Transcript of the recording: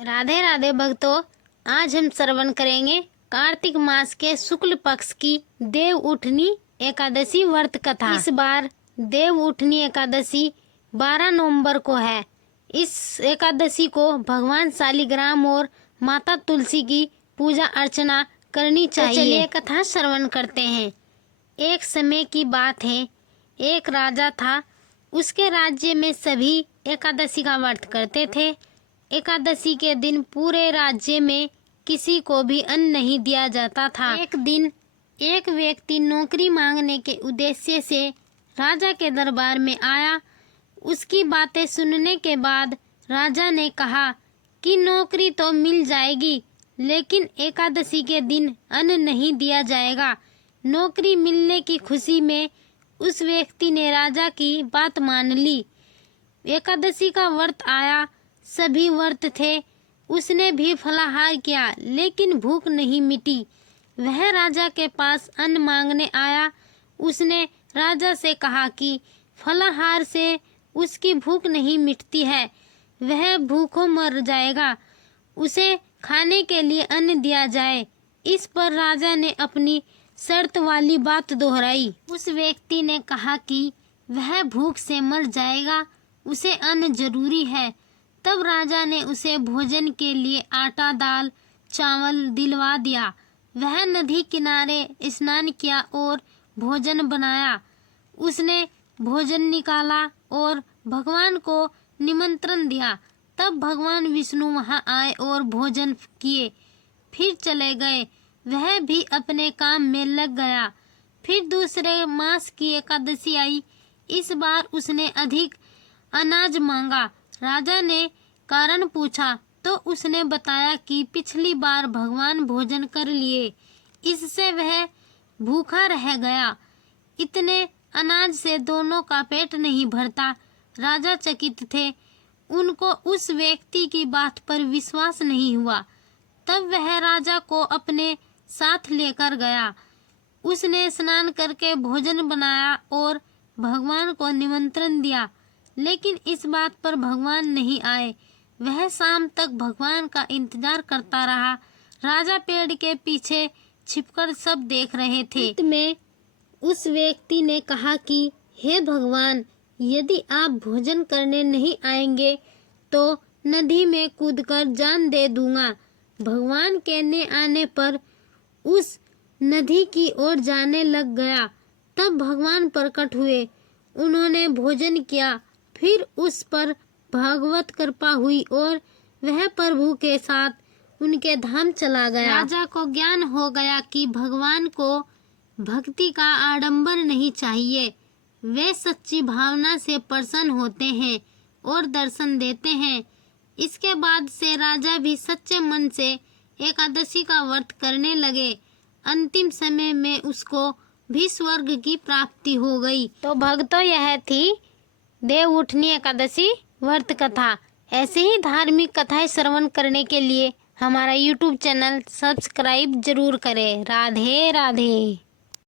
राधे राधे भक्तों, आज हम श्रवण करेंगे कार्तिक मास के शुक्ल पक्ष की देव उठनी एकादशी व्रत कथा। इस बार देव उठनी एकादशी 12 नवंबर को है। इस एकादशी को भगवान शालिग्राम और माता तुलसी की पूजा अर्चना करनी चाहिए। तो चलिए कथा श्रवण करते हैं। एक समय की बात है, एक राजा था। उसके राज्य में सभी एकादशी का व्रत करते थे। एकादशी के दिन पूरे राज्य में किसी को भी अन्न नहीं दिया जाता था। एक दिन एक व्यक्ति नौकरी मांगने के उद्देश्य से राजा के दरबार में आया। उसकी बातें सुनने के बाद राजा ने कहा कि नौकरी तो मिल जाएगी, लेकिन एकादशी के दिन अन्न नहीं दिया जाएगा। नौकरी मिलने की खुशी में उस व्यक्ति ने राजा की बात मान ली। एकादशी का व्रत आया, सभी व्रत थे। उसने भी फलाहार किया, लेकिन भूख नहीं मिटी। वह राजा के पास अन्न मांगने आया। उसने राजा से कहा कि फलाहार से उसकी भूख नहीं मिटती है, वह भूखों मर जाएगा, उसे खाने के लिए अन्न दिया जाए। इस पर राजा ने अपनी शर्त वाली बात दोहराई। उस व्यक्ति ने कहा कि वह भूख से मर जाएगा, उसे अन्न जरूरी है। तब राजा ने उसे भोजन के लिए आटा, दाल, चावल दिलवा दिया। वह नदी किनारे स्नान किया और भोजन बनाया। उसने भोजन निकाला और भगवान को निमंत्रण दिया। तब भगवान विष्णु वहां आए और भोजन किए, फिर चले गए। वह भी अपने काम में लग गया। फिर दूसरे मास की एकादशी आई। इस बार उसने अधिक अनाज मांगा। राजा ने कारण पूछा तो उसने बताया कि पिछली बार भगवान भोजन कर लिए, इससे वह भूखा रह गया। इतने अनाज से दोनों का पेट नहीं भरता। राजा चकित थे। उनको उस व्यक्ति की बात पर विश्वास नहीं हुआ। तब वह राजा को अपने साथ लेकर गया। उसने स्नान करके भोजन बनाया और भगवान को निमंत्रण दिया, लेकिन इस बात पर भगवान नहीं आए। वह शाम तक भगवान का इंतजार करता रहा। राजा पेड़ के पीछे छिपकर सब देख रहे थे। अंत में उस व्यक्ति ने कहा कि हे भगवान, यदि आप भोजन करने नहीं आएंगे तो नदी में कूदकर जान दे दूंगा। भगवान के न आने पर उस नदी की ओर जाने लग गया। तब भगवान प्रकट हुए। उन्होंने भोजन किया। फिर उस पर भागवत कृपा हुई और वह प्रभु के साथ उनके धाम चला गया। राजा को ज्ञान हो गया कि भगवान को भक्ति का आडंबर नहीं चाहिए। वे सच्ची भावना से प्रसन्न होते हैं और दर्शन देते हैं। इसके बाद से राजा भी सच्चे मन से एकादशी का व्रत करने लगे। अंतिम समय में उसको भी स्वर्ग की प्राप्ति हो गई। तो भक्तों, यह थी देव उठनी एकादशी व्रत कथा। ऐसे ही धार्मिक कथाएं श्रवण करने के लिए हमारा YouTube चैनल सब्सक्राइब जरूर करें। राधे राधे।